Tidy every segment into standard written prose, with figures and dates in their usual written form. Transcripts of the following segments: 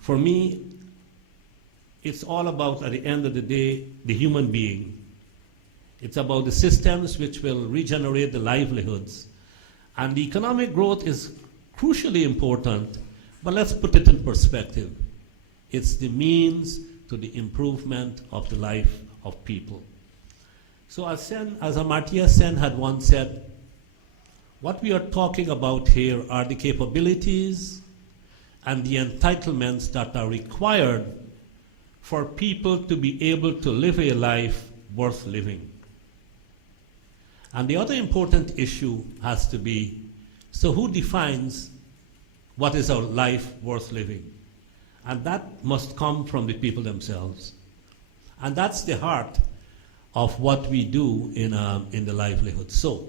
For me, it's all about, at the end of the day, the human being. It's about the systems which will regenerate the livelihoods. And the economic growth is crucially important, but let's put it in perspective. It's the means to the improvement of the life of people. So as Amartya Sen had once said, what we are talking about here are the capabilities and the entitlements that are required for people to be able to live a life worth living. And the other important issue has to be, so who defines what is a life worth living? And that must come from the people themselves. And that's the heart of what we do in the livelihood. So,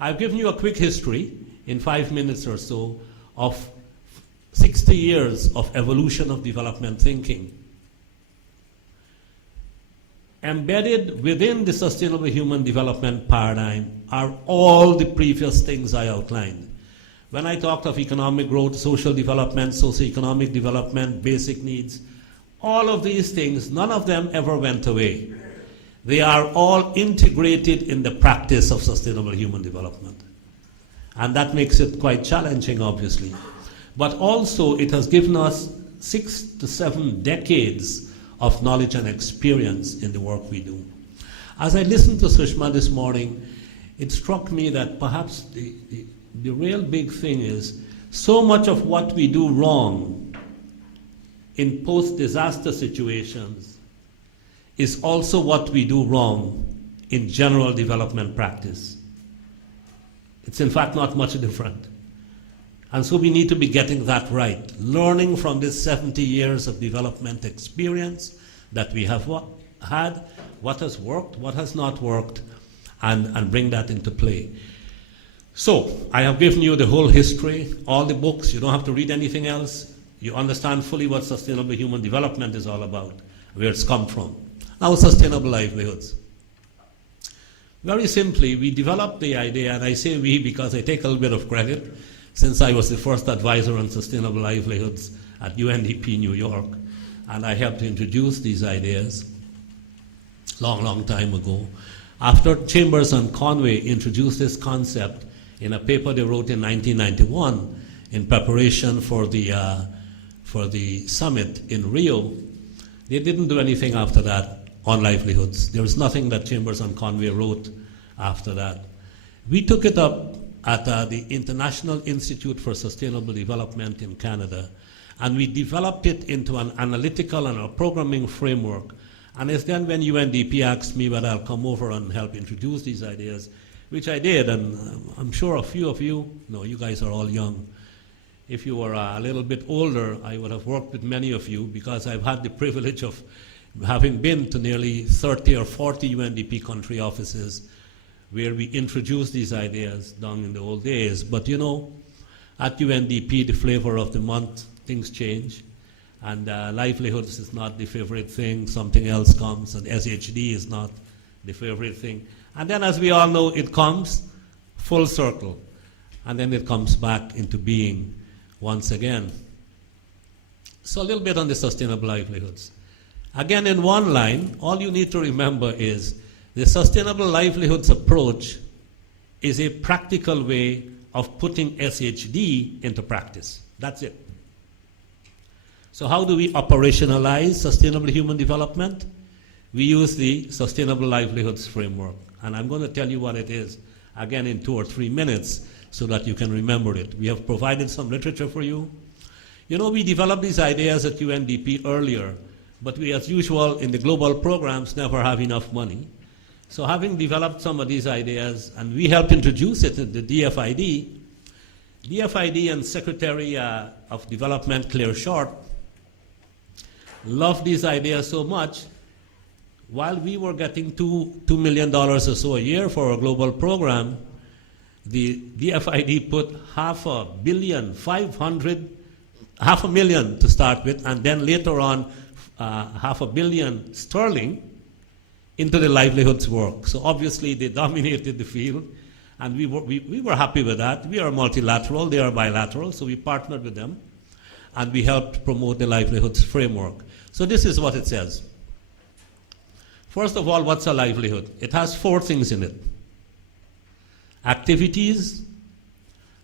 I've given you a quick history in 5 minutes or so of 60 years of evolution of development thinking. Embedded within the sustainable human development paradigm are all the previous things I outlined. When I talked of economic growth, social development, socioeconomic development, basic needs, all of these things, none of them ever went away. They are all integrated in the practice of sustainable human development. And that makes it quite challenging, obviously. But also, it has given us 6 to 7 decades of knowledge and experience in the work we do. As I listened to Sushma this morning, it struck me that perhaps the real big thing is so much of what we do wrong in post-disaster situations is also what we do wrong in general development practice. It's in fact not much different. And so we need to be getting that right, learning from this 70 years of development experience that we have had, what has worked, what has not worked, and bring that into play. So, I have given you the whole history, all the books. You don't have to read anything else. You understand fully what sustainable human development is all about, where it's come from. Now, sustainable livelihoods. Very simply, we developed the idea, and I say we because I take a little bit of credit, since I was the first advisor on sustainable livelihoods at UNDP New York, and I helped to introduce these ideas long time ago. After Chambers and Conway introduced this concept in a paper they wrote in 1991 in preparation for the summit in Rio, they didn't do anything after that on livelihoods. There was nothing that Chambers and Conway wrote after that. We took it up at the International Institute for Sustainable Development in Canada, and we developed it into an analytical and a programming framework. And it's then when UNDP asked me whether I'll come over and help introduce these ideas, which I did, and I'm sure a few of you, no, you guys are all young. If you were a little bit older, I would have worked with many of you because I've had the privilege of having been to nearly 30 or 40 UNDP country offices where we introduced these ideas down in the old days. But you know, at UNDP, the flavor of the month, things change. And livelihoods is not the favorite thing. Something else comes, and SHD is not the favorite thing. And then, as we all know, it comes full circle. And then it comes back into being once again. So a little bit on the sustainable livelihoods. Again, in one line, all you need to remember is the sustainable livelihoods approach is a practical way of putting SHD into practice. That's it. So how do we operationalize sustainable human development? We use the Sustainable Livelihoods Framework. And I'm going to tell you what it is, again, in 2 or 3 minutes so that you can remember it. We have provided some literature for you. You know, we developed these ideas at UNDP earlier, but we, as usual, in the global programs, never have enough money. So having developed some of these ideas, and we helped introduce it at the DFID, DFID and Secretary of Development, Claire Short, loved these ideas so much. While we were getting $2 million or so a year for a global program, the DFID put $500 million to start with, and then later on $500 million sterling into the livelihoods work. So obviously they dominated the field, and we were happy with that. We are multilateral, they are bilateral, so we partnered with them. and we helped promote the livelihoods framework. So this is what it says. First of all, what's a livelihood? It has 4 things in it. Activities,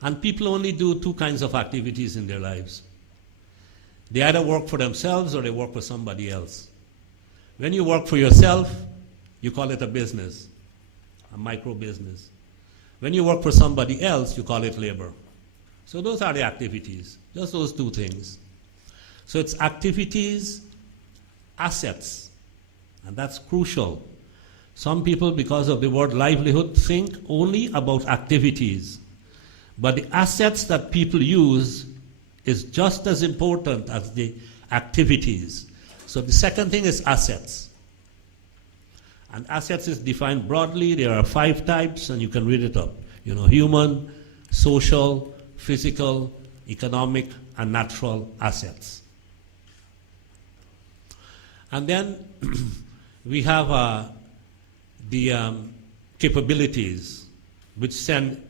and people only do 2 kinds of activities in their lives. They either work for themselves or they work for somebody else. When you work for yourself, you call it a business, a micro business. When you work for somebody else, you call it labor. So those are the activities, just those 2 things. So it's activities, assets, and that's crucial. Some people, because of the word livelihood, think only about activities. But the assets that people use is just as important as the activities. So the second thing is assets. And assets is defined broadly. There are 5 types, and you can read it up. You know, human, social, physical, economic, and natural assets. And then we have the capabilities, which SEN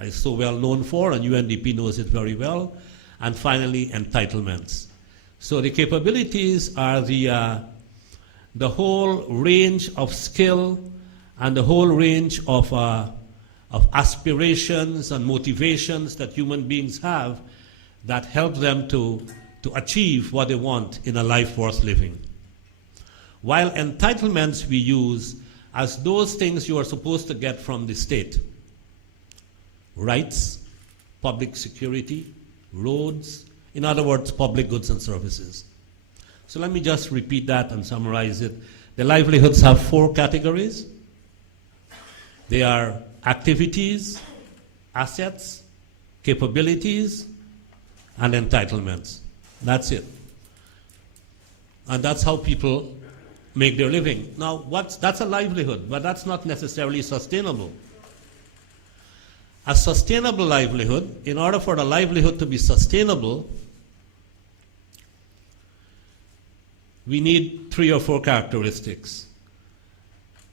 is so well known for, and UNDP knows it very well. And finally, entitlements. So the capabilities are the whole range of skill and the whole range of aspirations and motivations that human beings have that help them to achieve what they want in a life worth living. While entitlements we use as those things you are supposed to get from the state. Rights, public security, roads, in other words, public goods and services. So let me just repeat that and summarize it. The livelihoods have 4 categories. They are activities, assets, capabilities, and entitlements. That's it. And that's how people make their living. Now, that's a livelihood, but that's not necessarily sustainable. A sustainable livelihood, in order for the livelihood to be sustainable, we need 3 or 4 characteristics.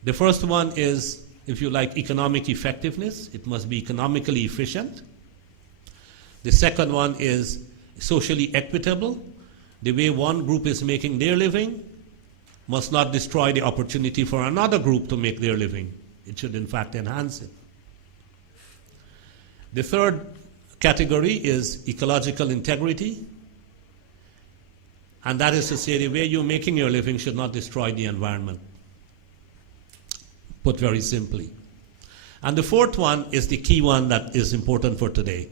The first one is, if you like, economic effectiveness. It must be economically efficient. The second one is socially equitable. The way one group is making their living must not destroy the opportunity for another group to make their living. It should, in fact, enhance it. The third category is ecological integrity. And that is to say, the way you're making your living should not destroy the environment, put very simply. And the fourth one is the key one that is important for today.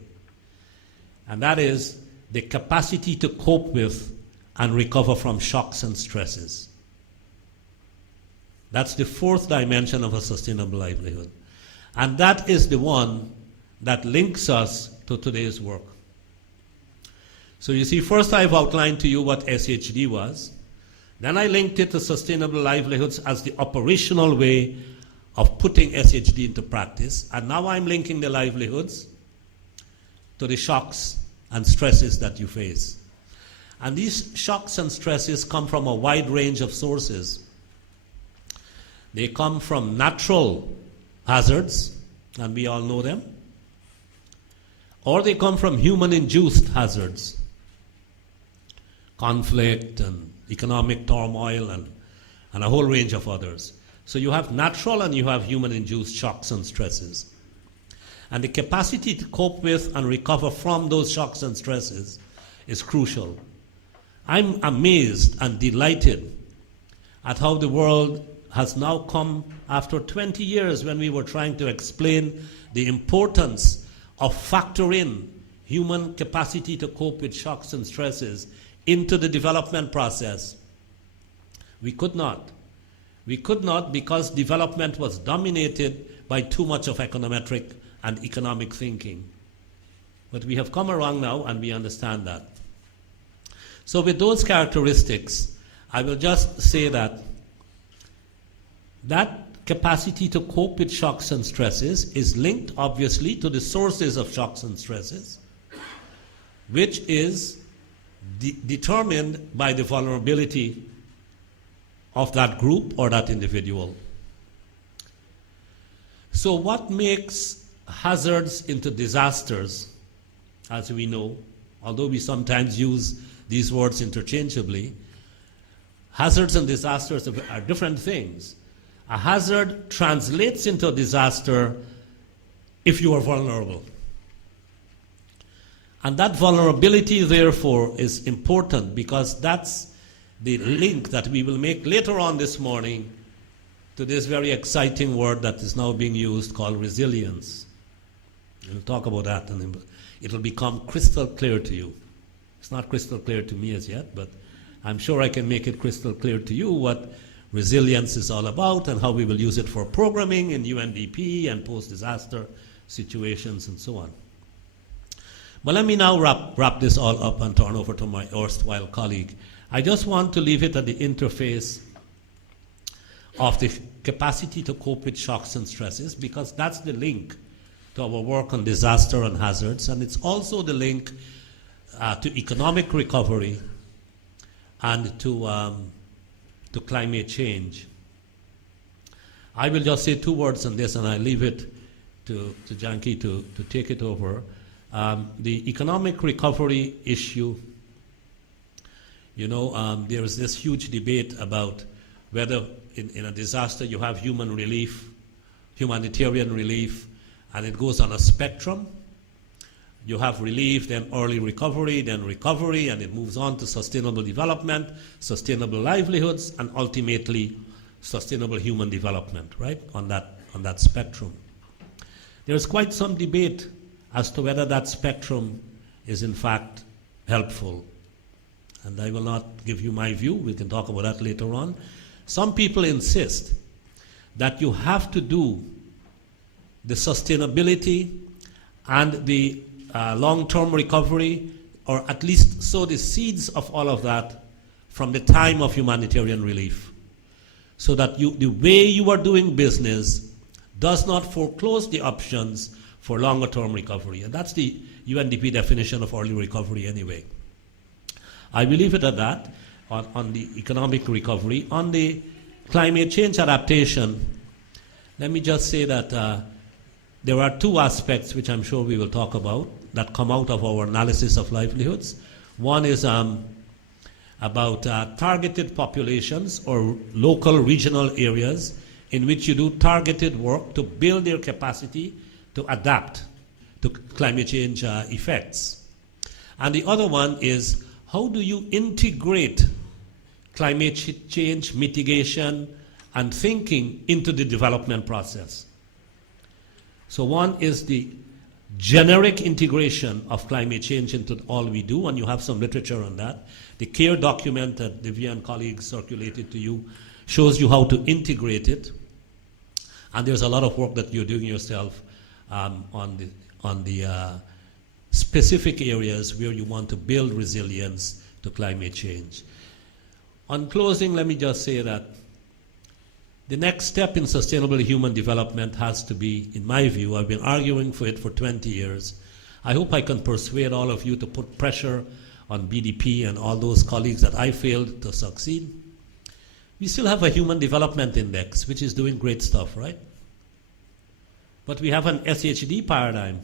And that is the capacity to cope with and recover from shocks and stresses. That's the 4th dimension of a sustainable livelihood. And that is the one that links us to today's work. So you see, first I've outlined to you what SHD was. Then I linked it to sustainable livelihoods as the operational way of putting SHD into practice. And now I'm linking the livelihoods to the shocks and stresses that you face. And these shocks and stresses come from a wide range of sources. They come from natural hazards, and we all know them, or they come from human-induced hazards, conflict and economic turmoil and a whole range of others. So you have natural and you have human-induced shocks and stresses. And the capacity to cope with and recover from those shocks and stresses is crucial. I'm amazed and delighted at how the world has now come after 20 years when we were trying to explain the importance of factoring human capacity to cope with shocks and stresses into the development process. We could not. We could not because development was dominated by too much of econometric and economic thinking. But we have come around now and we understand that. So with those characteristics, I will just say that capacity to cope with shocks and stresses is linked obviously to the sources of shocks and stresses, which is determined by the vulnerability of that group or that individual. So what makes hazards into disasters, as we know, although we sometimes use these words interchangeably. Hazards and disasters are different things. A hazard translates into a disaster if you are vulnerable. And that vulnerability, therefore, is important because that's the link that we will make later on this morning to this very exciting word that is now being used called resilience. We'll talk about that and it'll become crystal clear to you. It's not crystal clear to me as yet, but I'm sure I can make it crystal clear to you what resilience is all about and how we will use it for programming in UNDP and post-disaster situations and so on. But let me now wrap this all up and turn over to my erstwhile colleague. I just want to leave it at the interface of the capacity to cope with shocks and stresses because that's the link to our work on disaster and hazards, and it's also the link to economic recovery and to climate change. I will just say 2 words on this and I leave it to Janki to take it over. The economic recovery issue, there is this huge debate about whether in a disaster you have human relief, humanitarian relief, and it goes on a spectrum. You have relief, then early recovery, then recovery, and it moves on to sustainable development, sustainable livelihoods, and ultimately sustainable human development, right, on that spectrum. There is quite some debate as to whether that spectrum is in fact helpful. And I will not give you my view, we can talk about that later on. Some people insist that you have to do the sustainability and the long-term recovery, or at least sow the seeds of all of that from the time of humanitarian relief, so that the way you are doing business does not foreclose the options for longer-term recovery. And that's the UNDP definition of early recovery anyway. I will leave it at that on the economic recovery. On the climate change adaptation, let me just say that there are 2 aspects which I'm sure we will talk about that come out of our analysis of livelihoods. One is about targeted populations or local regional areas in which you do targeted work to build their capacity to adapt to climate change effects. And the other one is, how do you integrate climate change mitigation and thinking into the development process? So one is the generic integration of climate change into all we do, and you have some literature on that. The CARE document that Divya and colleagues circulated to you shows you how to integrate it. And there's a lot of work that you're doing yourself on the specific areas where you want to build resilience to climate change. On closing, let me just say that the next step in sustainable human development has to be, in my view, I've been arguing for it for 20 years. I hope I can persuade all of you to put pressure on BDP and all those colleagues that I failed to succeed. We still have a Human Development Index, which is doing great stuff, right? But we have an SHD paradigm.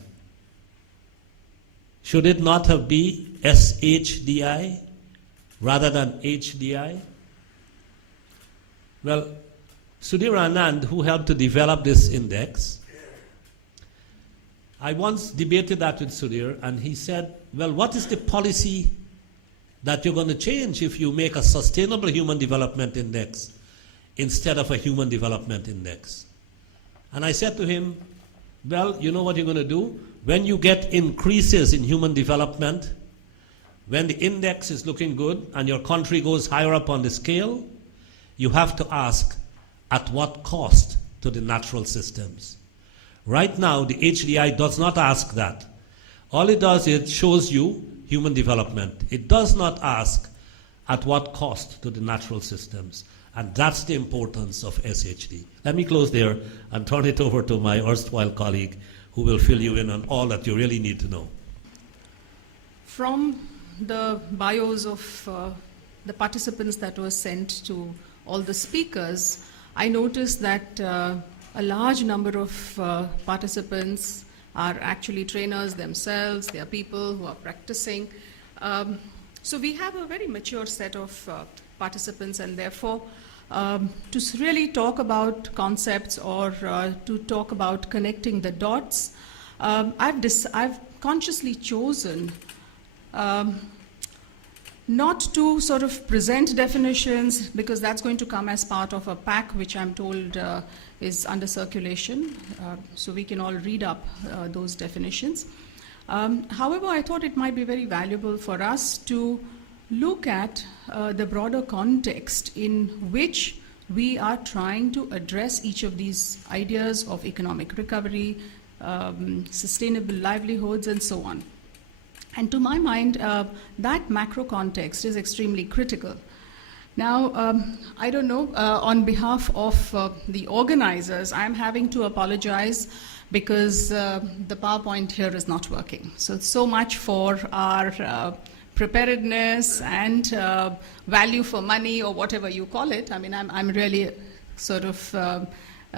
Should it not have been SHDI rather than HDI? Well, Sudhir Anand, who helped to develop this index, I once debated that with Sudhir, and he said, well, what is the policy that you're going to change if you make a sustainable human development index instead of a human development index? And I said to him, well, you know what you're going to do? When you get increases in human development, when the index is looking good and your country goes higher up on the scale, you have to ask, at what cost to the natural systems? Right now, the HDI does not ask that. All it does is it shows you human development. It does not ask at what cost to the natural systems. And that's the importance of SHD. Let me close there and turn it over to my erstwhile colleague who will fill you in on all that you really need to know. From the bios of the participants that were sent to all the speakers, I noticed that a large number of participants are actually trainers themselves. They are people who are practicing. So we have a very mature set of participants, and therefore to really talk about concepts or to talk about connecting the dots, I've consciously chosen not to sort of present definitions, because that's going to come as part of a pack which I'm told is under circulation, so we can all read up those definitions. However, I thought it might be very valuable for us to look at the broader context in which we are trying to address each of these ideas of economic recovery, sustainable livelihoods, and so on. And to my mind, that macro context is extremely critical. Now, I don't know, on behalf of the organizers, I'm having to apologize because the PowerPoint here is not working. So much for our preparedness and value for money, or whatever you call it. I mean, I'm really sort of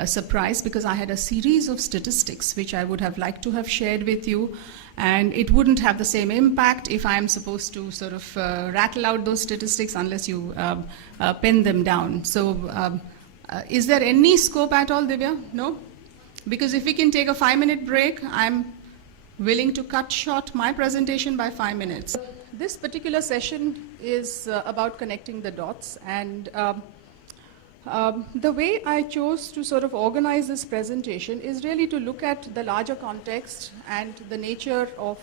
surprised, because I had a series of statistics which I would have liked to have shared with you, and it wouldn't have the same impact if I'm supposed to sort of rattle out those statistics unless you pen them down. So is there any scope at all, Divya? No? Because if we can take a 5-minute break, I'm willing to cut short my presentation by 5 minutes. This particular session is about connecting the dots, and the way I chose to sort of organize this presentation is really to look at the larger context and the nature of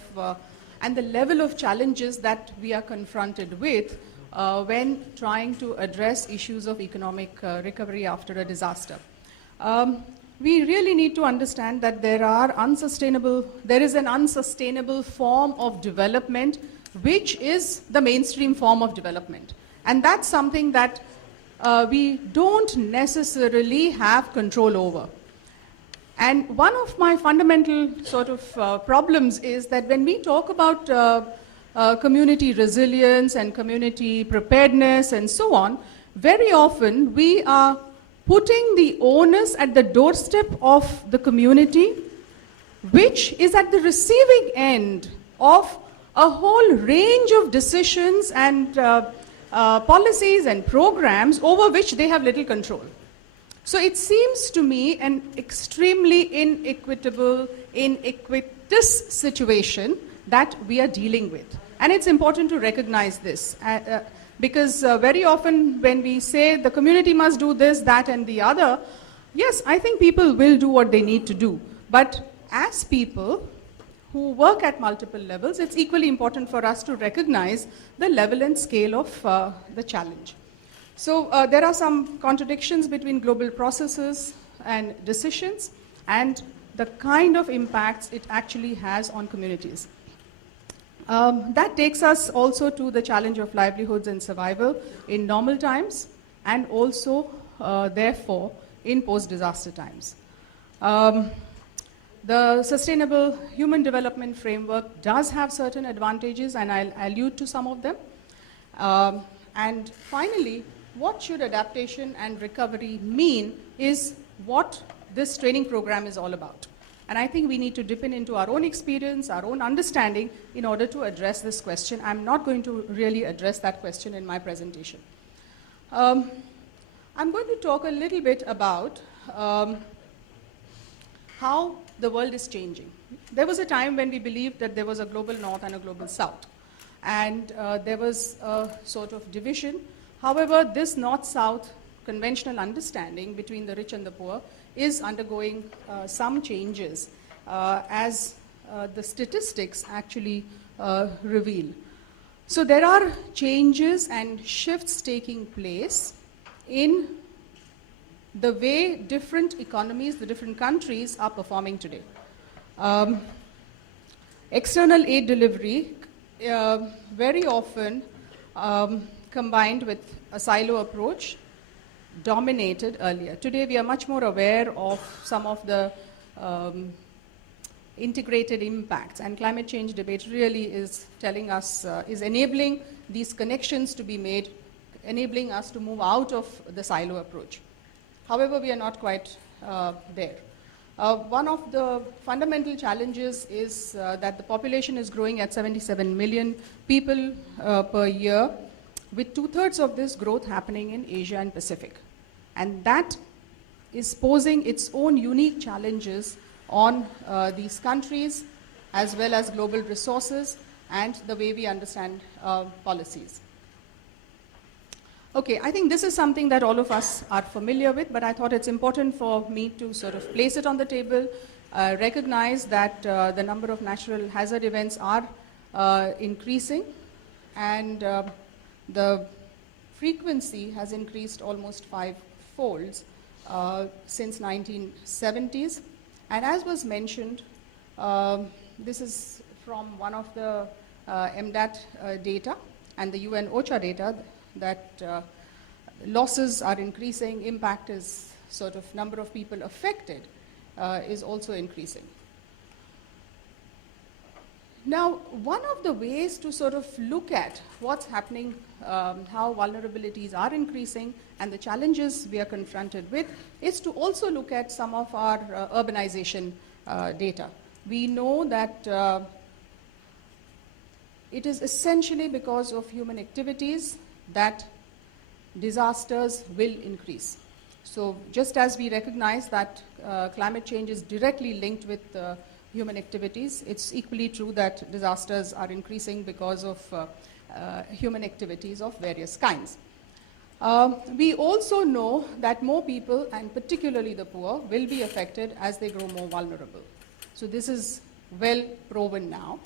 and the level of challenges that we are confronted with when trying to address issues of economic recovery after a disaster. We really need to understand that there is an unsustainable form of development, which is the mainstream form of development. And that's something that we don't necessarily have control over. And one of my fundamental sort of problems is that when we talk about community resilience and community preparedness and so on, very often we are putting the onus at the doorstep of the community, which is at the receiving end of a whole range of decisions and policies and programs over which they have little control. So it seems to me an extremely inequitable, iniquitous situation that we are dealing with. And it's important to recognize this, because very often when we say the community must do this, that, and the other, yes, I think people will do what they need to do. But as people who work at multiple levels, it's equally important for us to recognize the level and scale of the challenge. So there are some contradictions between global processes and decisions and the kind of impacts it actually has on communities. That takes us also to the challenge of livelihoods and survival in normal times, and also, therefore, in post-disaster times. The Sustainable Human Development Framework does have certain advantages, and I'll allude to some of them. And finally, what should adaptation and recovery mean is what this training program is all about. And I think we need to dip into our own experience, our own understanding, in order to address this question. I'm not going to really address that question in my presentation. I'm going to talk a little bit about how the world is changing. There was a time when we believed that there was a global north and a global south, and there was a sort of division. However, this north-south conventional understanding between the rich and the poor is undergoing some changes as the statistics actually reveal. So there are changes and shifts taking place in the way different economies, the different countries are performing today. External aid delivery very often combined with a silo approach dominated earlier. Today we are much more aware of some of the integrated impacts, and climate change debate really is telling us, is enabling these connections to be made, enabling us to move out of the silo approach. However, we are not quite there. One of the fundamental challenges is that the population is growing at 77 million people per year, with 2/3 of this growth happening in Asia and Pacific. And that is posing its own unique challenges on these countries, as well as global resources and the way we understand policies. Okay, I think this is something that all of us are familiar with, but I thought it's important for me to sort of place it on the table, recognize that the number of natural hazard events are increasing, and the frequency has increased almost 5-folds since 1970s. And as was mentioned, this is from one of the MDAT data and the UN OCHA data, that losses are increasing, impact is sort of number of people affected is also increasing. Now, one of the ways to sort of look at what's happening, how vulnerabilities are increasing and the challenges we are confronted with, is to also look at some of our urbanization data. We know that it is essentially because of human activities that disasters will increase. So just as we recognize that climate change is directly linked with human activities, it's equally true that disasters are increasing because of human activities of various kinds. We also know that more people, and particularly the poor, will be affected as they grow more vulnerable. So this is well proven now.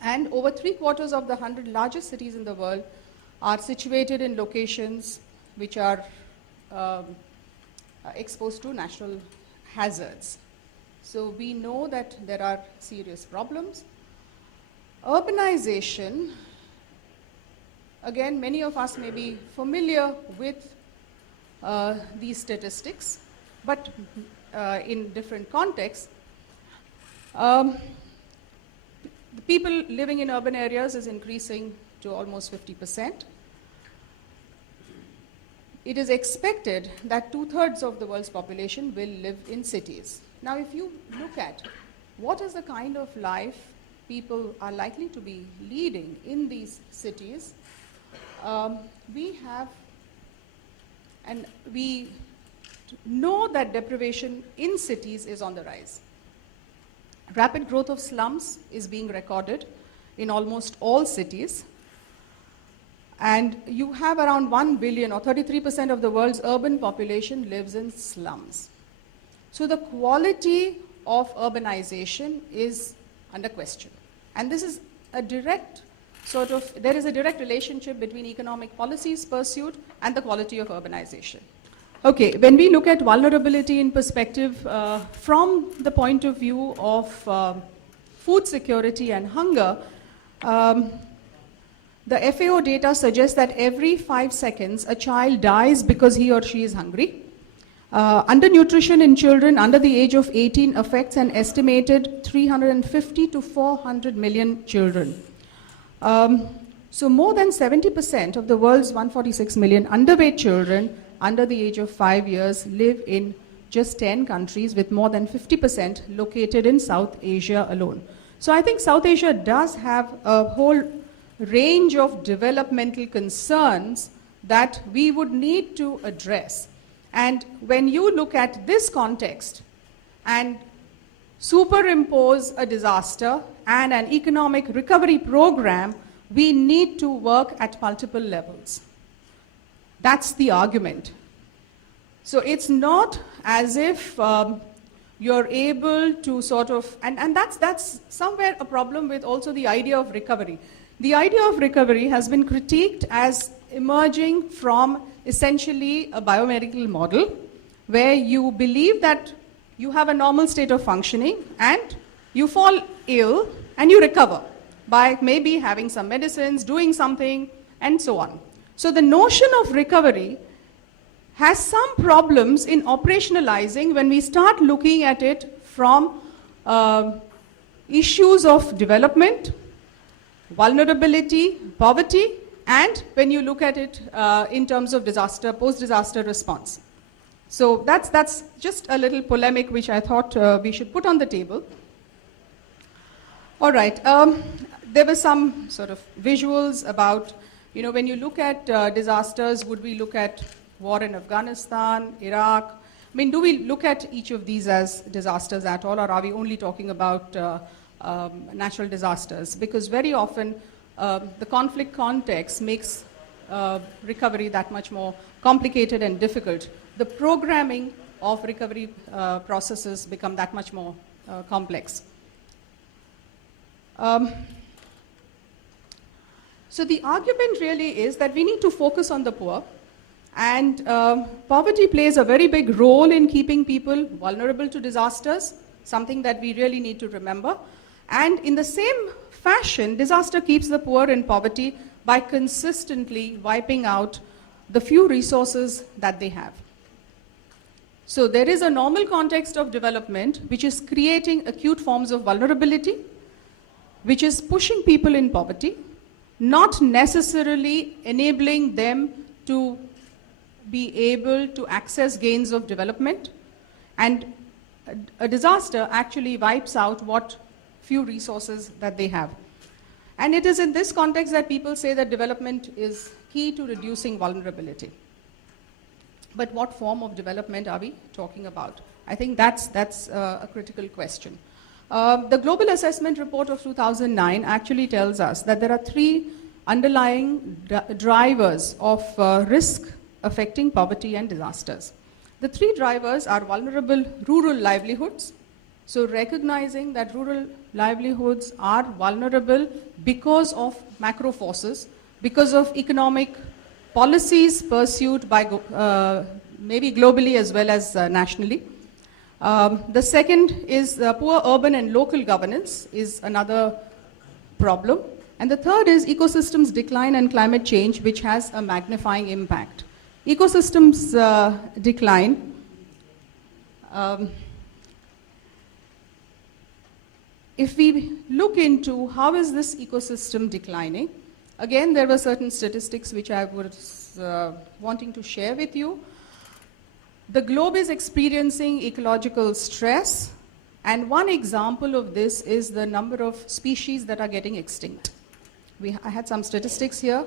And over 3/4 of the 100 largest cities in the world are situated in locations which are exposed to natural hazards. So we know that there are serious problems. Urbanization, again, many of us may be familiar with these statistics, but in different contexts. The people living in urban areas is increasing to almost 50%. It is expected that 2/3 of the world's population will live in cities. Now, if you look at what is the kind of life people are likely to be leading in these cities, we have, and we know that deprivation in cities is on the rise. Rapid growth of slums is being recorded in almost all cities. And you have around 1 billion, or 33% of the world's urban population lives in slums. So the quality of urbanization is under question. And this is a direct there is a direct relationship between economic policies pursued and the quality of urbanization. Okay, when we look at vulnerability in perspective from the point of view of food security and hunger, the FAO data suggests that every 5 seconds a child dies because he or she is hungry. Undernutrition in children under the age of 18 affects an estimated 350 to 400 million children. So more than 70% of the world's 146 million underweight children under the age of 5 years live in just 10 countries, with more than 50% located in South Asia alone. So I think South Asia does have a whole range of developmental concerns that we would need to address. And when you look at this context and superimpose a disaster and an economic recovery program, we need to work at multiple levels. That's the argument. So it's not as if you're able to sort of, and that's somewhere a problem with also the idea of recovery. The idea of recovery has been critiqued as emerging from essentially a biomedical model where you believe that you have a normal state of functioning and you fall ill and you recover by maybe having some medicines, doing something, and so on. So the notion of recovery has some problems in operationalizing when we start looking at it from issues of development, vulnerability, poverty, and when you look at it in terms of disaster, post-disaster response. So that's just a little polemic which I thought we should put on the table. All right. There were some sort of visuals about, when you look at disasters, would we look at war in Afghanistan, Iraq? I mean, do we look at each of these as disasters at all, or are we only talking about natural disasters? Because very often the conflict context makes recovery that much more complicated and difficult. The programming of recovery processes become that much more complex. So the argument really is that we need to focus on the poor, and poverty plays a very big role in keeping people vulnerable to disasters, something that we really need to remember. And in the same fashion, disaster keeps the poor in poverty by consistently wiping out the few resources that they have. So there is a normal context of development which is creating acute forms of vulnerability, which is pushing people in poverty, not necessarily enabling them to be able to access gains of development. And a disaster actually wipes out what few resources that they have. And it is in this context that people say that development is key to reducing vulnerability. But what form of development are we talking about? I think that's a critical question. The Global Assessment Report of 2009 actually tells us that there are three underlying drivers of risk affecting poverty and disasters. The three drivers are vulnerable rural livelihoods. So recognizing that rural livelihoods are vulnerable because of macro forces, because of economic policies pursued by maybe globally as well as nationally. The second is poor urban and local governance is another problem. And the third is ecosystems decline and climate change, which has a magnifying impact. Ecosystems decline, if we look into how is this ecosystem declining, again, there were certain statistics which I was wanting to share with you. The globe is experiencing ecological stress, and one example of this is the number of species that are getting extinct. I had some statistics here,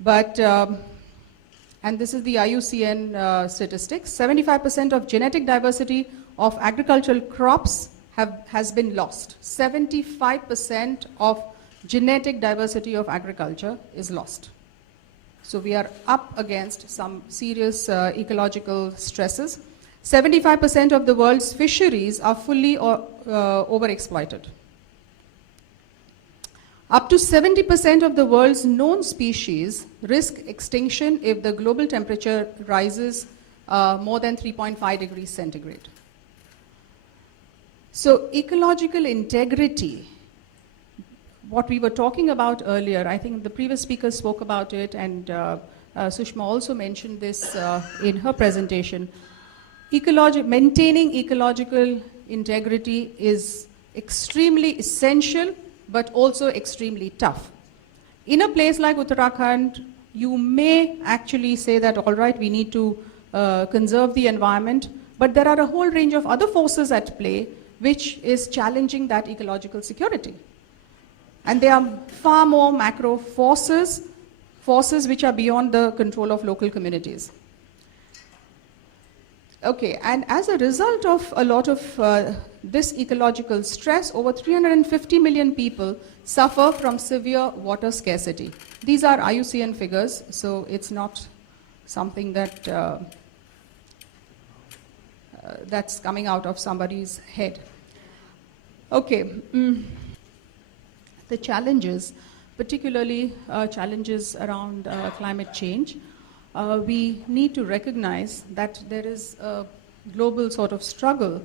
but, and this is the IUCN statistics, 75% of genetic diversity of agricultural crops has been lost. 75% of genetic diversity of agriculture is lost. So we are up against some serious ecological stresses. 75% of the world's fisheries are fully overexploited. Up to 70% of the world's known species risk extinction if the global temperature rises more than 3.5 degrees centigrade. So ecological integrity, what we were talking about earlier, I think the previous speaker spoke about it, and Sushma also mentioned this in her presentation. Maintaining ecological integrity is extremely essential, but also extremely tough. In a place like Uttarakhand, you may actually say that, all right, we need to conserve the environment, but there are a whole range of other forces at play which is challenging that ecological security. And there are far more macro forces which are beyond the control of local communities. Okay, and as a result of a lot of this ecological stress, over 350 million people suffer from severe water scarcity. These are IUCN figures, so it's not something that that's coming out of somebody's head. Okay, the challenges, particularly challenges around climate change, we need to recognize that there is a global sort of struggle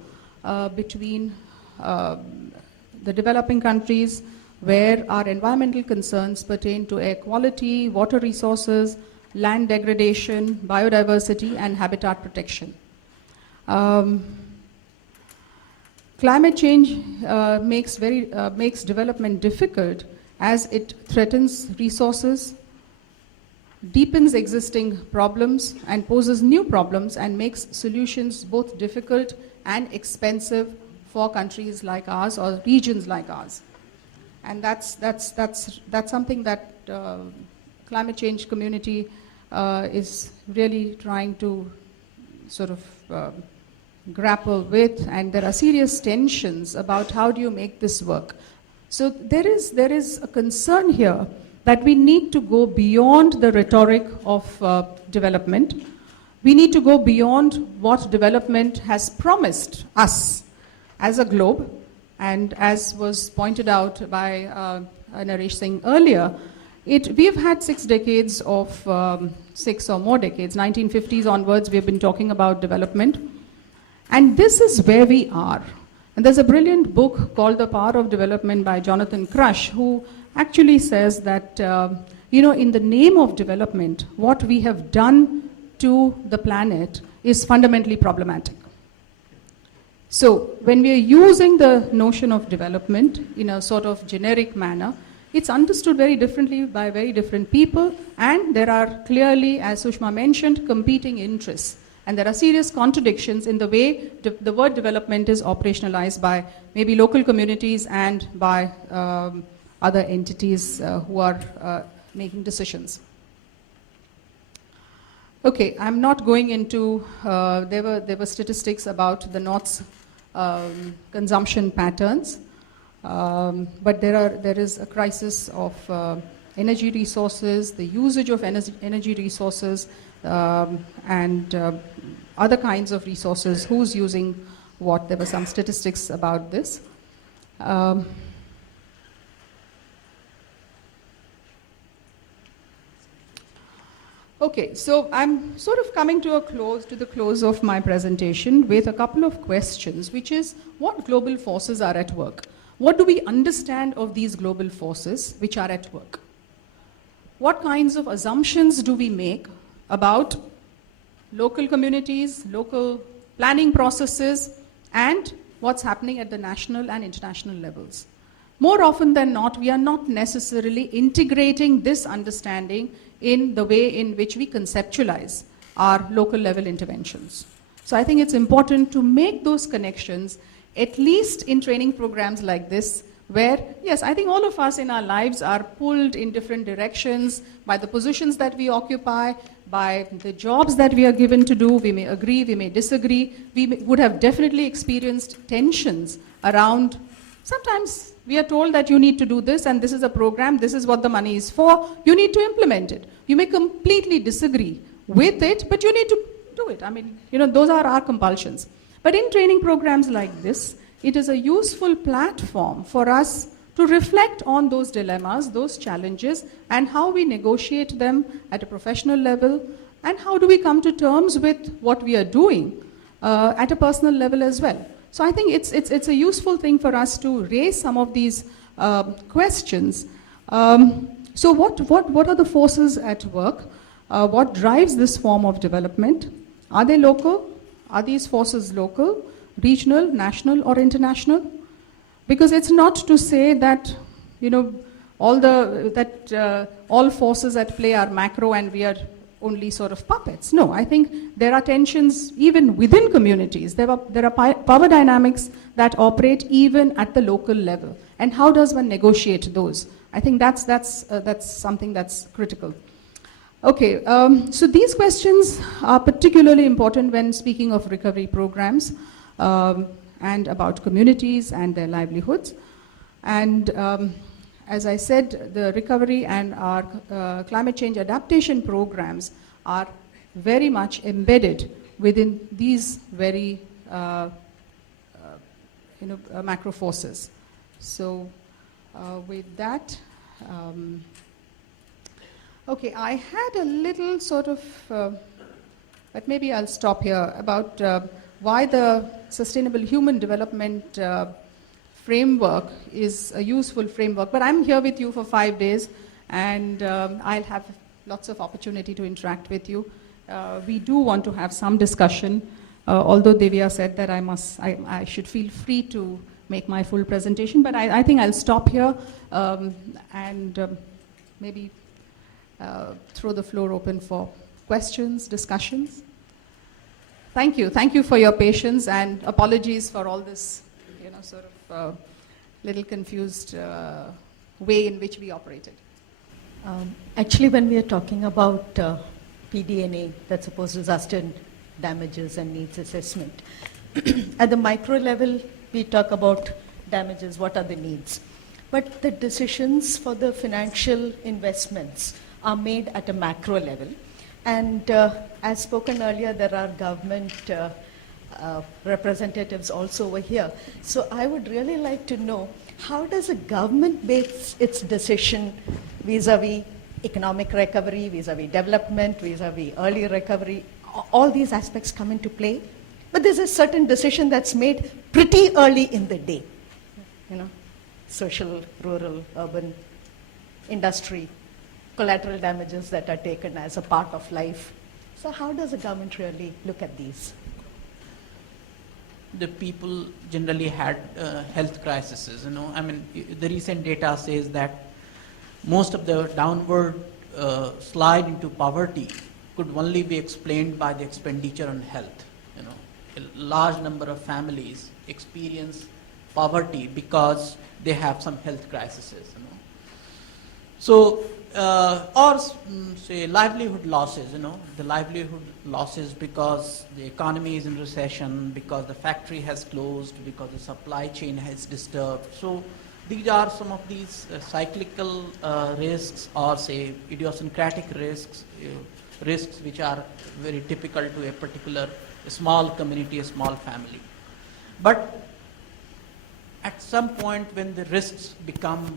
between the developing countries where our environmental concerns pertain to air quality, water resources, land degradation, biodiversity, and habitat protection. Climate change makes development difficult as it threatens resources, deepens existing problems and poses new problems and makes solutions both difficult and expensive for countries like ours or regions like ours. And that's something that climate change community is really trying to sort of grapple with, and there are serious tensions about how do you make this work. So there is a concern here that we need to go beyond the rhetoric of development. We need to go beyond what development has promised us as a globe. And as was pointed out by Naresh Singh earlier, we've had 6 decades of 6 or more decades, 1950s onwards, we've been talking about development. And this is where we are. And there's a brilliant book called The Power of Development by Jonathan Crush, who actually says that, in the name of development, what we have done to the planet is fundamentally problematic. So when we are using the notion of development in a sort of generic manner, it's understood very differently by very different people, and there are clearly, as Sushma mentioned, competing interests. And there are serious contradictions in the way the word development is operationalized by maybe local communities and by other entities who are making decisions. Okay, I'm not going into, there were statistics about the North's consumption patterns, but there is a crisis of energy resources, the usage of energy resources, and other kinds of resources, who's using what. There were some statistics about this. Okay, so I'm sort of coming to the close of my presentation with a couple of questions, which is, what global forces are at work? What do we understand of these global forces which are at work? What kinds of assumptions do we make about local communities, local planning processes, and what's happening at the national and international levels? More often than not, we are not necessarily integrating this understanding in the way in which we conceptualize our local level interventions. So I think it's important to make those connections, at least in training programs like this, where, yes, I think all of us in our lives are pulled in different directions by the positions that we occupy, by the jobs that we are given to do. We may agree, we may disagree. Would have definitely experienced tensions around, sometimes we are told that you need to do this and this is a program, this is what the money is for, you need to implement it. You may completely disagree with it, but you need to do it. I mean, those are our compulsions. But in training programs like this, it is a useful platform for us to reflect on those dilemmas, those challenges, and how we negotiate them at a professional level, and how do we come to terms with what we are doing at a personal level as well. So I think it's a useful thing for us to raise some of these questions. So what are the forces at work? What drives this form of development? Are they local? Are these forces local, regional, national, or international? Because it's not to say that all forces at play are macro and we are only sort of puppets. No, I think there are tensions even within communities. There are power dynamics that operate even at the local level. And how does one negotiate those? I think that's something that's critical. Okay, so these questions are particularly important when speaking of recovery programs and about communities and their livelihoods. And as I said, the recovery and our climate change adaptation programs are very much embedded within these very macro forces. So with that, okay, I had a little sort of, but maybe I'll stop here, about why the Sustainable Human Development framework is a useful framework. But I'm here with you for 5 days, and I'll have lots of opportunity to interact with you. We do want to have some discussion, although Devya said that I should feel free to make my full presentation, but I think I'll stop here and maybe throw the floor open for questions, discussions. Thank you. Thank you for your patience, and apologies for all this, sort of little confused way in which we operated. Actually, when we are talking about PDNA, that's supposed disaster damages and needs assessment, at the micro level, we talk about damages, what are the needs. But the decisions for the financial investments are made at a macro level. And as spoken earlier, there are government representatives also over here. So I would really like to know, how does a government base its decision vis-a-vis economic recovery, vis-a-vis development, vis-a-vis early recovery? All these aspects come into play. But there's a certain decision that's made pretty early in the day. Social, rural, urban, industry, collateral damages that are taken as a part of life. So how does the government really look at these? The people generally had health crises, the recent data says that most of the downward slide into poverty could only be explained by the expenditure on health. A large number of families experience poverty because they have some health crises. So, say livelihood losses. The livelihood losses because the economy is in recession, because the factory has closed, because the supply chain has disturbed. So, these are some of these cyclical risks, or say idiosyncratic risks, risks which are very typical to a particular small community, a small family. But at some point when the risks become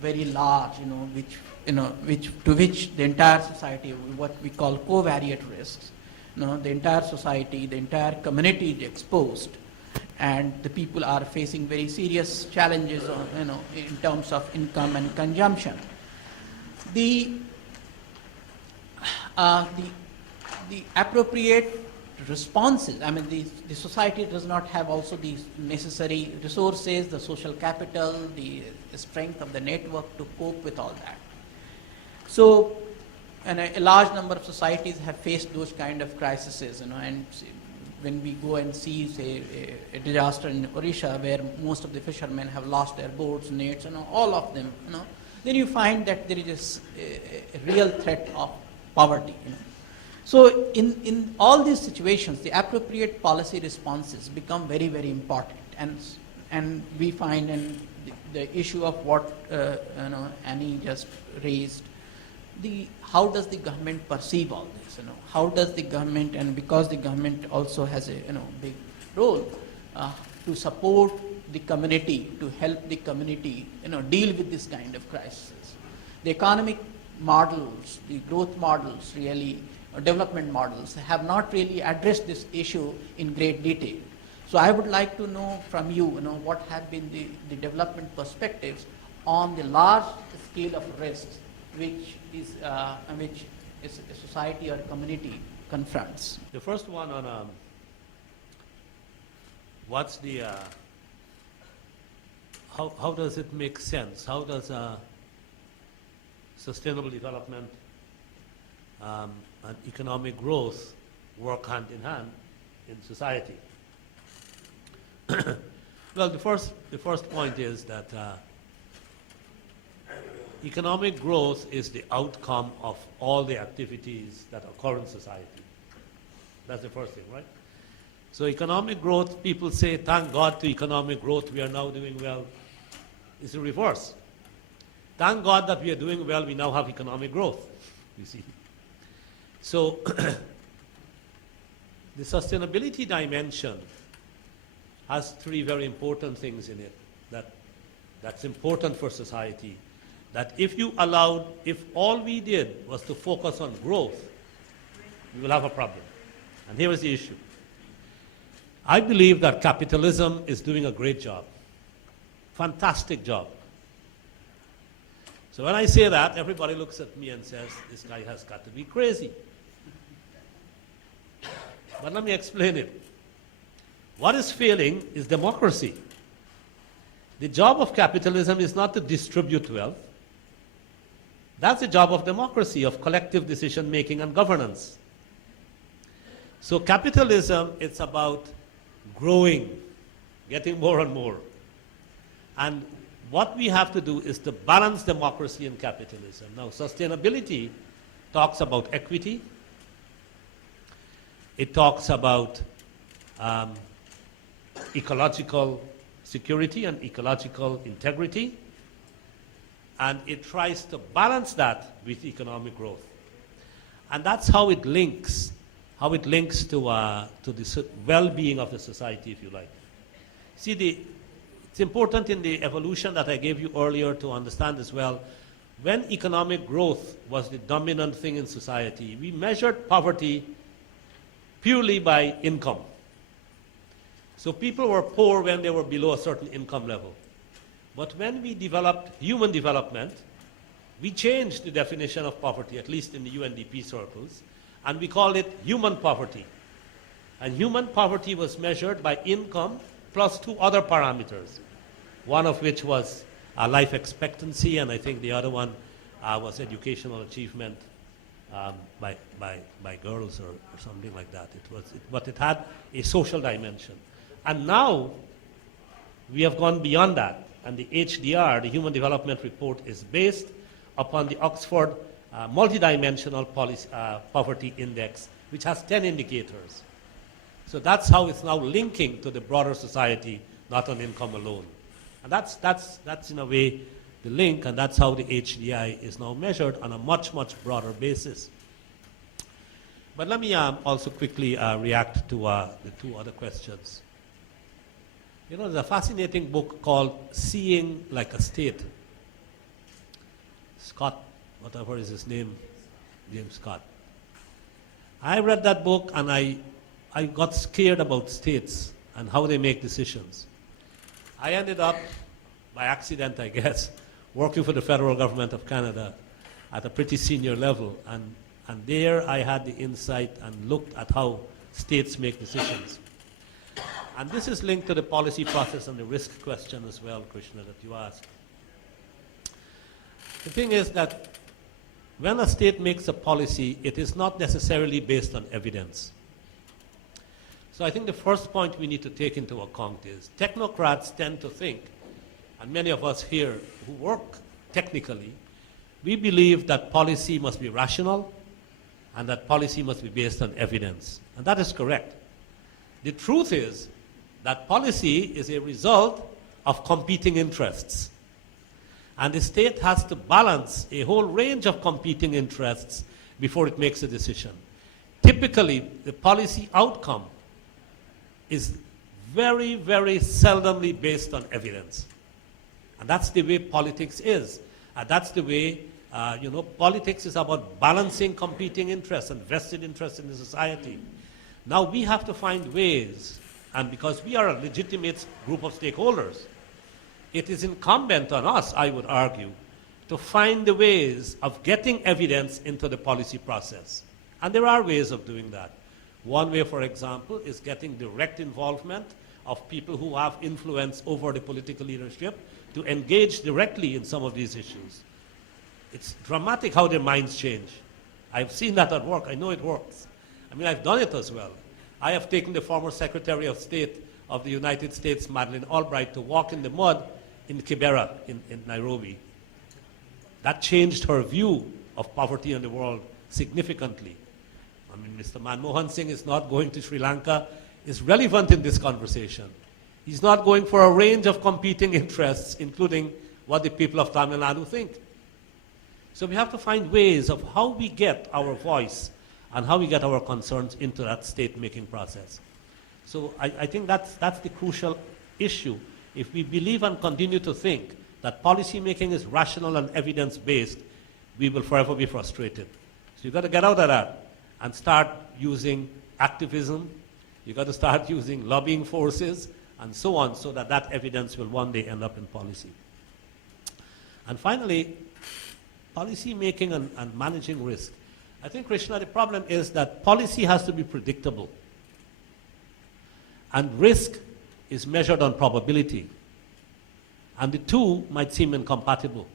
very large, which the entire society, what we call covariate risks, the entire society, the entire community is exposed, and the people are facing very serious challenges, in terms of income and consumption. The appropriate responses, the society does not have also the necessary resources, the social capital, the strength of the network to cope with all that. So, and a large number of societies have faced those kind of crises, and when we go and see, say, a disaster in Odisha where most of the fishermen have lost their boats, nets, all of them, then you find that there is a real threat of poverty. So in all these situations, the appropriate policy responses become very, very important. And we find in the issue of what Annie just raised, how does the government perceive all this? How does the government, and because the government also has a big role to support the community, to help the community deal with this kind of crisis. The economic models, the growth models really, development models have not really addressed this issue in great detail. So I would like to know from you, what have been the development perspectives on the large scale of risks which a society or community confronts. The first one on what's the how does it make sense? How does sustainable development and economic growth work hand in hand in society? Well, the first point is that economic growth is the outcome of all the activities that occur in society. That's the first thing, right? So economic growth, people say, thank God to economic growth, we are now doing well. It's the reverse. Thank God that we are doing well, we now have economic growth, you see. So the sustainability dimension has three very important things in it that's important for society. That if all we did was to focus on growth, we will have a problem. And here is the issue. I believe that capitalism is doing a great job. Fantastic job. So when I say that, everybody looks at me and says, this guy has got to be crazy. But let me explain it. What is failing is democracy. The job of capitalism is not to distribute wealth. That's the job of democracy, of collective decision making and governance. So capitalism, it's about growing, getting more and more. And what we have to do is to balance democracy and capitalism. Now, sustainability talks about equity. It talks about ecological security and ecological integrity. And it tries to balance that with economic growth. And that's how it links to the well-being of the society, if you like. See, it's important in the evolution that I gave you earlier to understand as well, when economic growth was the dominant thing in society, we measured poverty purely by income. So people were poor when they were below a certain income level. But when we developed human development, we changed the definition of poverty, at least in the UNDP circles, and we called it human poverty. And human poverty was measured by income plus two other parameters, one of which was life expectancy, and I think the other one was educational achievement by girls or something like that. But it had a social dimension. And now we have gone beyond that. And the HDR, the Human Development Report, is based upon the Oxford Multidimensional Poverty Index, which has 10 indicators. So that's how it's now linking to the broader society, not on income alone. And that's in a way the link, and that's how the HDI is now measured on a much, much broader basis. But let me also quickly react to the two other questions. You know, there's a fascinating book called Seeing Like a State. Scott, whatever is his name, James Scott. I read that book and I got scared about states and how they make decisions. I ended up, by accident I guess, working for the federal government of Canada at a pretty senior level. And there I had the insight and looked at how states make decisions. And this is linked to the policy process and the risk question as well, Krishna, that you asked. The thing is that when a state makes a policy, it is not necessarily based on evidence. So I think the first point we need to take into account is technocrats tend to think, and many of us here who work technically, we believe that policy must be rational and that policy must be based on evidence. And that is correct. The truth is that policy is a result of competing interests. And the state has to balance a whole range of competing interests before it makes a decision. Typically, the policy outcome is very, very seldomly based on evidence. And that's the way politics is. And that's the way, politics is about balancing competing interests and vested interests in the society. Now we have to find ways, and because we are a legitimate group of stakeholders, it is incumbent on us, I would argue, to find the ways of getting evidence into the policy process. And there are ways of doing that. One way, for example, is getting direct involvement of people who have influence over the political leadership to engage directly in some of these issues. It's dramatic how their minds change. I've seen that at work. I know it works. I mean, I've done it as well. I have taken the former Secretary of State of the United States, Madeleine Albright, to walk in the mud in Kibera in Nairobi. That changed her view of poverty in the world significantly. I mean, Mr. Manmohan Singh is not going to Sri Lanka, is relevant in this conversation. He's not going for a range of competing interests, including what the people of Tamil Nadu think. So we have to find ways of how we get our voice and how we get our concerns into that state-making process. So I think that's the crucial issue. If we believe and continue to think that policy-making is rational and evidence-based, we will forever be frustrated. So you've got to get out of that and start using activism. You've got to start using lobbying forces and so on, so that that evidence will one day end up in policy. And finally, policy making and managing risk. I think, Krishna, the problem is that policy has to be predictable. And risk is measured on probability. And the two might seem incompatible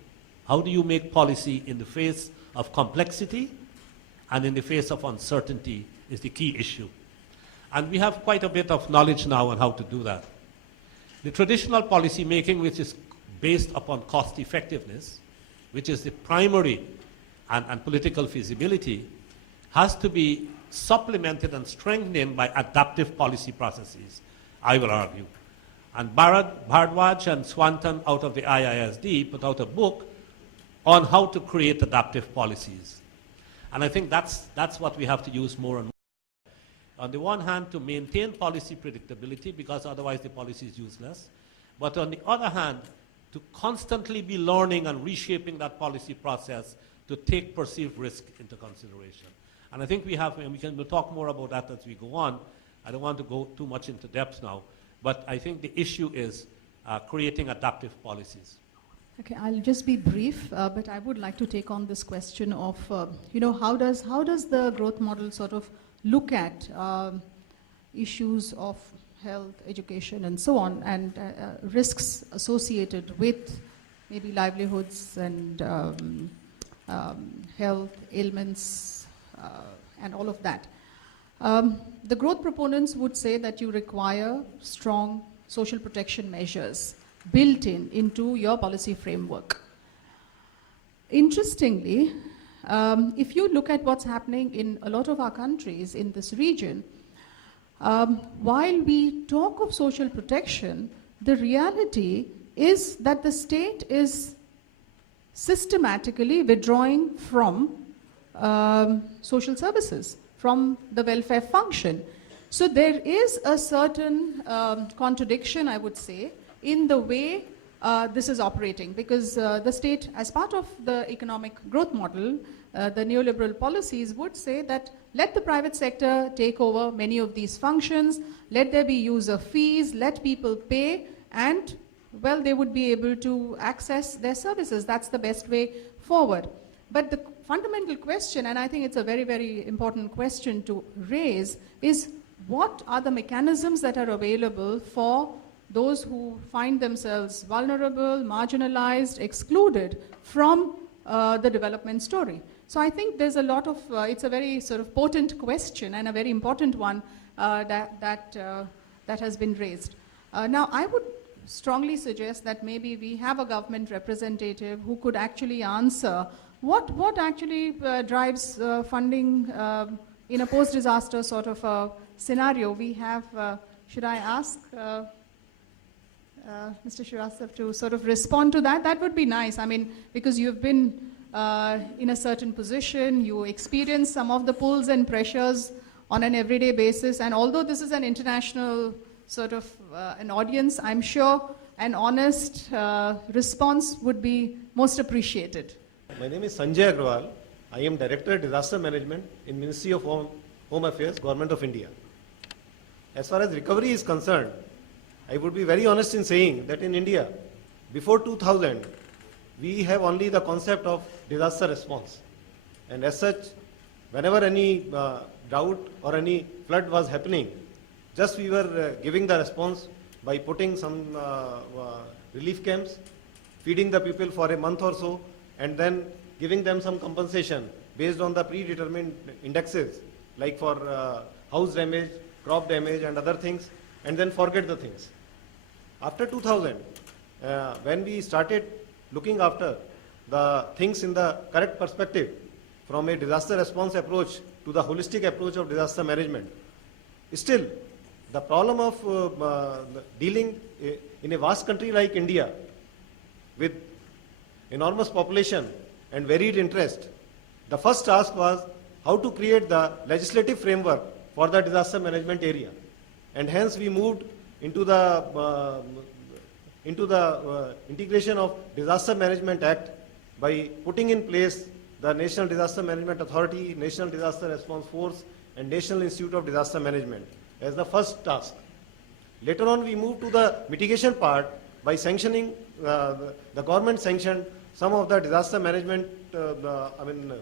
How do you make policy in the face of complexity and in the face of uncertainty is the key issue. And we have quite a bit of knowledge now on how to do that. The traditional policy making, which is based upon cost effectiveness, which is the primary and political feasibility, has to be supplemented and strengthened by adaptive policy processes, I will argue. And Bharadwaj and Swanton out of the IISD put out a book on how to create adaptive policies. And I think that's what we have to use more and more. On the one hand, to maintain policy predictability, because otherwise the policy is useless. But on the other hand, to constantly be learning and reshaping that policy process to take perceived risk into consideration. And I think we have, and we'll talk more about that as we go on. I don't want to go too much into depth now, but I think the issue is creating adaptive policies. Okay, I'll just be brief, but I would like to take on this question of, how does the growth model sort of look at issues of health, education, and so on, and risks associated with maybe livelihoods and health, ailments, and all of that. The growth proponents would say that you require strong social protection measures built into your policy framework. Interestingly, if you look at what's happening in a lot of our countries in this region, while we talk of social protection, the reality is that the state is systematically withdrawing from social services, from the welfare function. So there is a certain contradiction, I would say, in the way this is operating, because the state, as part of the economic growth model, the neoliberal policies would say that let the private sector take over many of these functions, let there be user fees, let people pay, and, well, they would be able to access their services. That's the best way forward. But the fundamental question, and I think it's a very, very important question to raise, is what are the mechanisms that are available for those who find themselves vulnerable, marginalized, excluded from the development story. So I think there's a lot of, it's a very sort of potent question and a very important one that has been raised. Now, I would strongly suggest that maybe we have a government representative who could actually answer what actually drives funding in a post-disaster sort of a scenario. We have, should I ask Mr. Srivastava to sort of respond to that? That would be nice. I mean, because you've been in a certain position, you experience some of the pulls and pressures on an everyday basis, and although this is an international sort of an audience, I'm sure an honest response would be most appreciated. My name is Sanjay Agrawal. I am Director Disaster Management in Ministry of Home Affairs, Government of India. As far as recovery is concerned, I would be very honest in saying that in India, before 2000, we have only the concept of disaster response. And as such, whenever any drought or any flood was happening, just we were giving the response by putting some relief camps, feeding the people for a month or so, and then giving them some compensation based on the predetermined indexes, like for house damage, crop damage, and other things, and then forget the things. After 2000, when we started looking after the things in the correct perspective, from a disaster response approach to the holistic approach of disaster management, still the problem of dealing in a vast country like India with enormous population and varied interest, the first task was how to create the legislative framework for the disaster management area. And hence we moved into the integration of Disaster Management Act by putting in place the National Disaster Management Authority, National Disaster Response Force, and National Institute of Disaster Management as the first task. Later on, we moved to the mitigation part by sanctioning, the government sanctioned some of the disaster management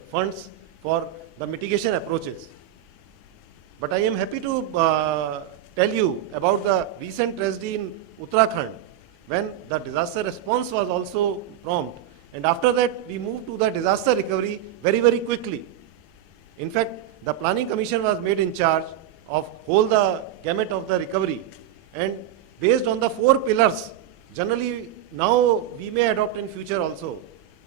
funds for the mitigation approaches. But I am happy to tell you about the recent tragedy in Uttarakhand, when the disaster response was also prompt And after that, we moved to the disaster recovery very, very quickly. In fact, the Planning Commission was made in charge of whole the gamut of the recovery. And based on the 4 pillars, generally now we may adopt in future also.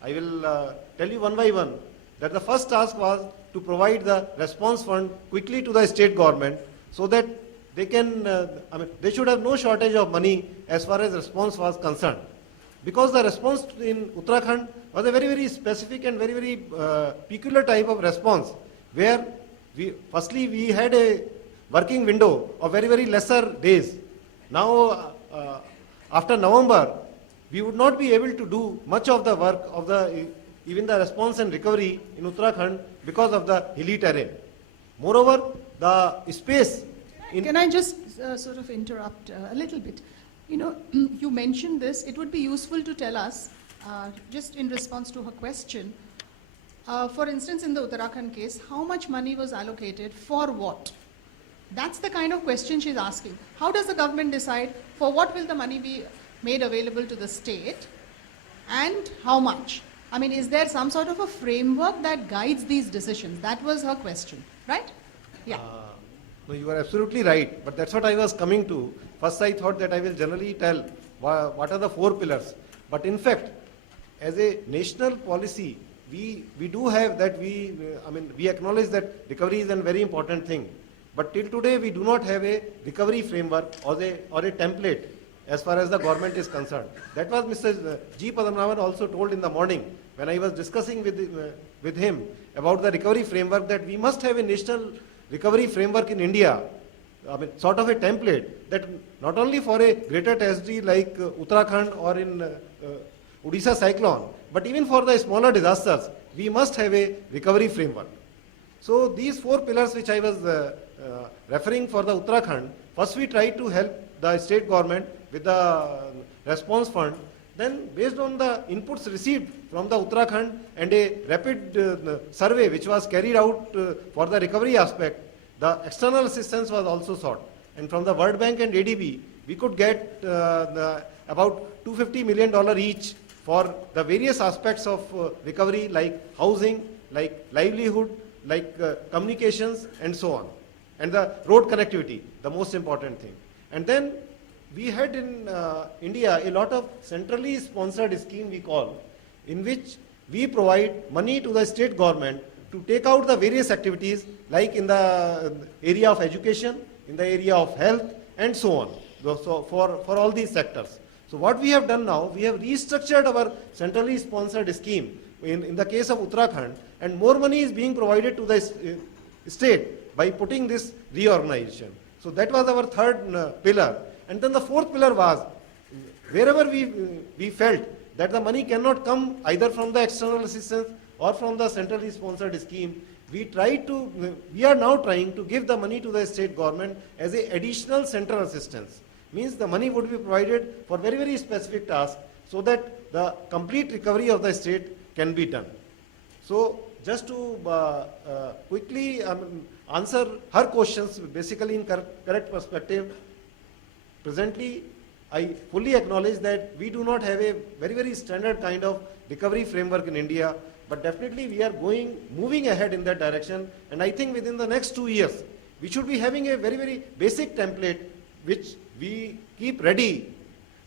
I will tell you one by one that the first task was to provide the response fund quickly to the state government so that they can, they should have no shortage of money as far as response was concerned. Because the response in Uttarakhand was a very, very specific and very, very peculiar type of response, where firstly we had a working window of very, very lesser days. Now, after November, we would not be able to do much of the work of even the response and recovery in Uttarakhand because of the hilly terrain. Moreover, the space in... Can I just sort of interrupt a little bit? You know, you mentioned this. It would be useful to tell us, just in response to her question, for instance, in the Uttarakhand case, how much money was allocated for what? That's the kind of question she's asking. How does the government decide for what will the money be made available to the state and how much? I mean, is there some sort of a framework that guides these decisions? That was her question, right? Yeah. No, you are absolutely right, but that's what I was coming to. First, I thought that I will generally tell what are the 4 pillars. But in fact, as a national policy, we do have that we acknowledge that recovery is a very important thing. But till today, we do not have a recovery framework or a template as far as the government is concerned. That was Mr. G. Padmanabhan also told in the morning when I was discussing with him about the recovery framework, that we must have a national recovery framework in India, sort of a template that not only for a greater tragedy like Uttarakhand or in Odisha cyclone, but even for the smaller disasters, we must have a recovery framework. So these 4 pillars which I was referring for the Uttarakhand, first we tried to help the state government with the response fund. Then based on the inputs received from the Uttarakhand and a rapid survey which was carried out for the recovery aspect, the external assistance was also sought. And from the World Bank and ADB, we could get about $250 million each for the various aspects of recovery, like housing, like livelihood, like communications, and so on. And the road connectivity, the most important thing. And then we had in India a lot of centrally sponsored scheme we call, in which we provide money to the state government to take out the various activities, like in the area of education, in the area of health, and so on. So for all these sectors. So what we have done now, we have restructured our centrally sponsored scheme in the case of Uttarakhand, and more money is being provided to the state by putting this reorganization. So that was our 3rd pillar. And then the 4th pillar was, wherever we felt that the money cannot come either from the external assistance or from the centrally sponsored scheme, we are now trying to give the money to the state government as an additional central assistance. Means the money would be provided for very, very specific tasks so that the complete recovery of the state can be done. So just to quickly answer her questions, basically in correct perspective, presently I fully acknowledge that we do not have a very, very standard kind of recovery framework in India, but definitely we are moving ahead in that direction, and I think within the next 2 years, we should be having a very, very basic template which we keep ready,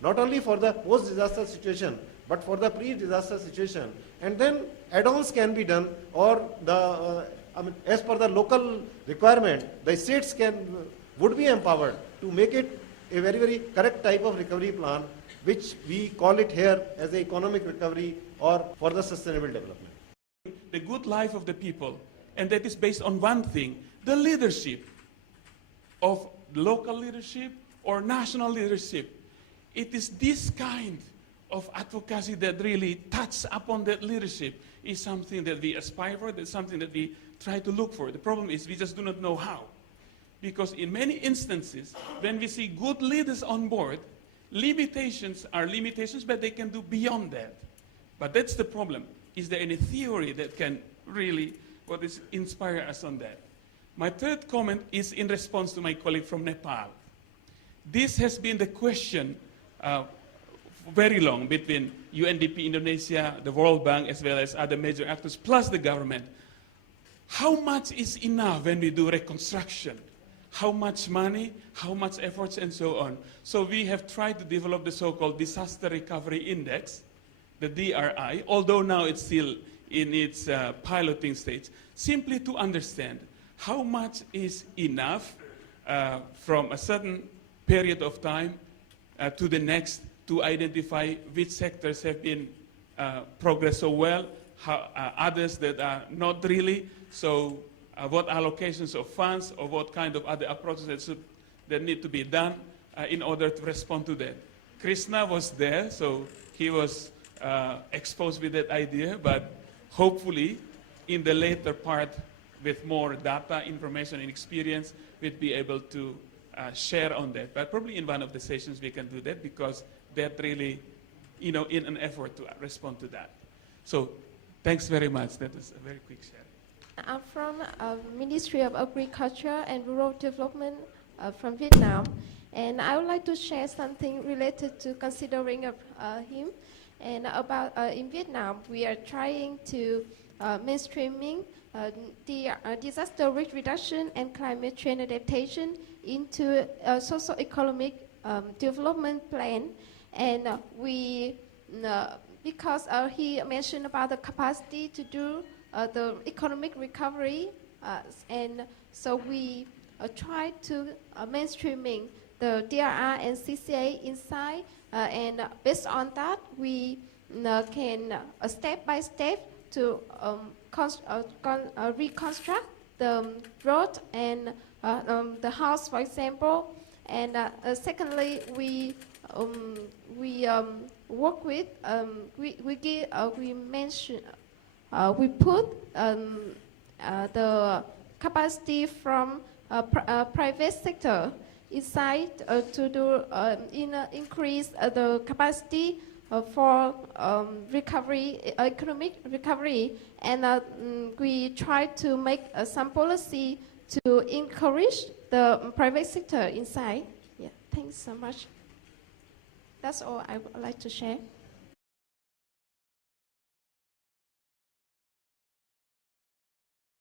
not only for the post-disaster situation, but for the pre-disaster situation. And then add-ons can be done, or as per the local requirement, the states would be empowered to make it a very, very correct type of recovery plan, which we call it here as the economic recovery or for the sustainable development. The good life of the people, and that is based on one thing, the leadership of local leadership or national leadership. It is this kind of advocacy that really touches upon that leadership is something that we aspire for, that's something that we try to look for. The problem is we just do not know how. Because in many instances, when we see good leaders on board, limitations are limitations, but they can do beyond that. But that's the problem. Is there any theory that can really inspire us on that? My 3rd comment is in response to my colleague from Nepal. This has been the question very long between UNDP Indonesia, the World Bank, as well as other major actors, plus the government. How much is enough when we do reconstruction? How much money, how much efforts, and so on. So we have tried to develop the so-called Disaster Recovery Index, the DRI, although now it's still in its piloting stage, simply to understand how much is enough from a certain period of time to the next, to identify which sectors have been progressed so well, others that are not really. So what allocations of funds or what kind of other approaches that need to be done in order to respond to that. Krishna was there, so he was exposed with that idea, but hopefully in the later part with more data, information, and experience, we'd be able to share on that. But probably in one of the sessions we can do that, because that really, in an effort to respond to that. So thanks very much. That was a very quick share. I'm from Ministry of Agriculture and Rural Development from Vietnam, and I would like to share something related to considering him. And about in Vietnam, we are trying to mainstreaming the disaster risk reduction and climate change adaptation into a socio-economic development plan. And we, because he mentioned about the capacity to do the economic recovery, and so we try to mainstreaming the DRR and CCA inside, and based on that, we can step by step to reconstruct the road and the house, for example. And secondly, we work with we put the capacity from private sector inside to do increase the capacity for recovery, economic recovery, and we try to make some policy to encourage the private sector inside. Yeah, thanks so much. That's all I would like to share.